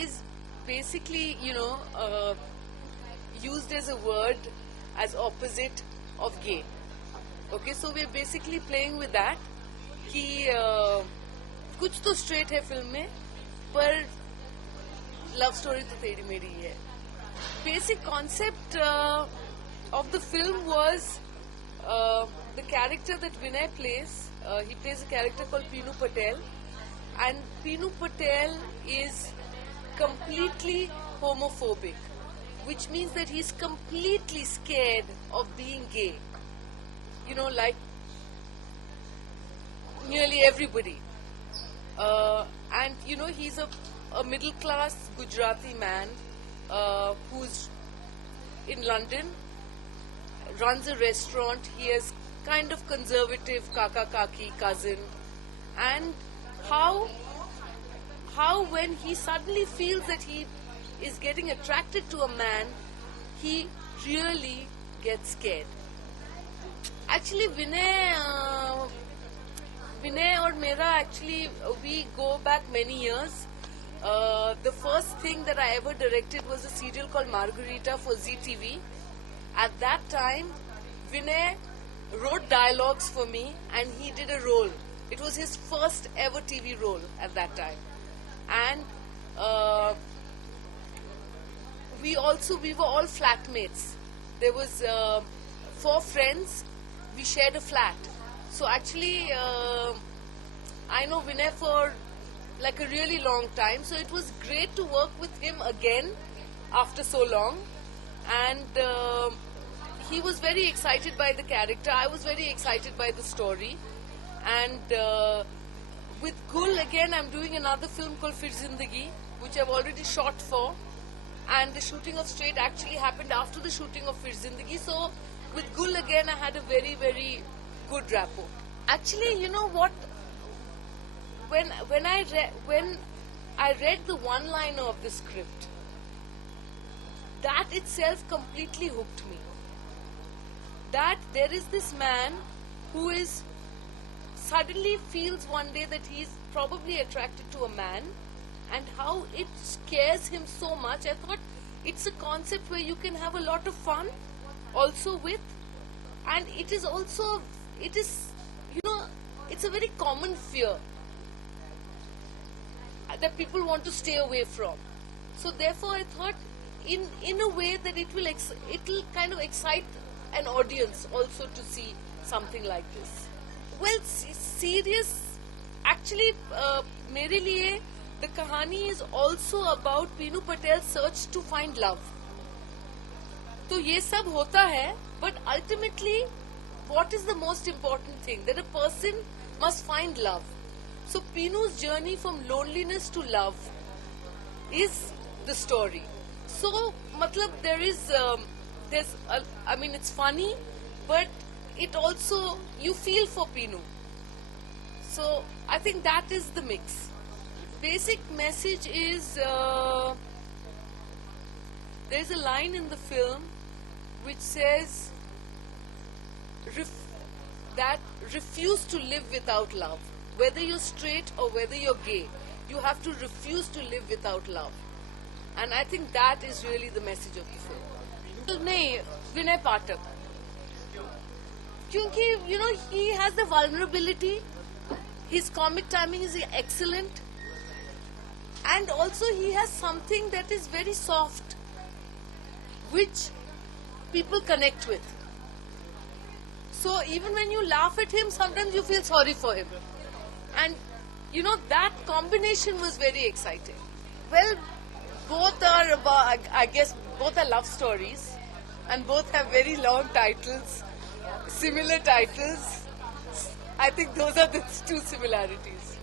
is basically, used as a word as opposite of gay. Okay, so we're basically playing with that कि कुछ तो straight है film में, पर love story तो तेरी मेरी ही है. Basic concept of the film was the character that Vinay plays. He plays a character called Pinu Patel, and Pinu Patel is completely homophobic, which means that he's completely scared of being gay. Like nearly everybody. And he's a middle class Gujarati man who's in London, runs a restaurant. He has kind of conservative kaka kaki cousin, and how when he suddenly feels that he is getting attracted to a man, he really gets scared. Actually, Vinay और मेरा actually we go back many years. The first thing that I ever directed was a serial called Margarita for ZTV. At that time, Vinay wrote dialogues for me and he did a role. It was his first ever TV role at that time. And we were all flatmates. There was 4 friends. We shared a flat. So actually, I know Vinay for like a really long time. So it was great to work with him again after so long. And he was very excited by the character. I was very excited by the story. And with Gul again, I'm doing another film called Fir Zindagi, which I've already shot for. And the shooting of Straight actually happened after the shooting of Fir Zindagi. So with Gul again, I had a very, very good rapport. Actually, you know what? When I read the one-liner of the script, that itself completely hooked me. That there is this man who is suddenly feels one day that he's probably attracted to a man, and how it scares him so much. I thought it's a concept where you can have a lot of fun also with, and it is it's a very common fear that people want to stay away from. So therefore I thought in a way that it'll kind of excite an audience also to see something like this. Well, serious, actually मेरे लिए the kahani is also about Pinu Patel's search to find love. तो ये सब होता है, but ultimately what is the most important thing? That a person must find love. So Pinu's journey from loneliness to love is the story. So matlab it's funny, but it also, you feel for Pinu. So I think that is the mix. Basic message is, there's a line in the film which says that refuse to live without love. Whether you're straight or whether you're gay, you have to refuse to live without love. And I think that is really the message of the film. No, Vinay Pathak. Because, he has the vulnerability. His comic timing is excellent. And also he has something that is very soft, which people connect with. So even when you laugh at him, sometimes you feel sorry for him. And that combination was very exciting. Well, both are about, I guess both are love stories, and both have very long titles, similar titles. I think those are the 2 similarities.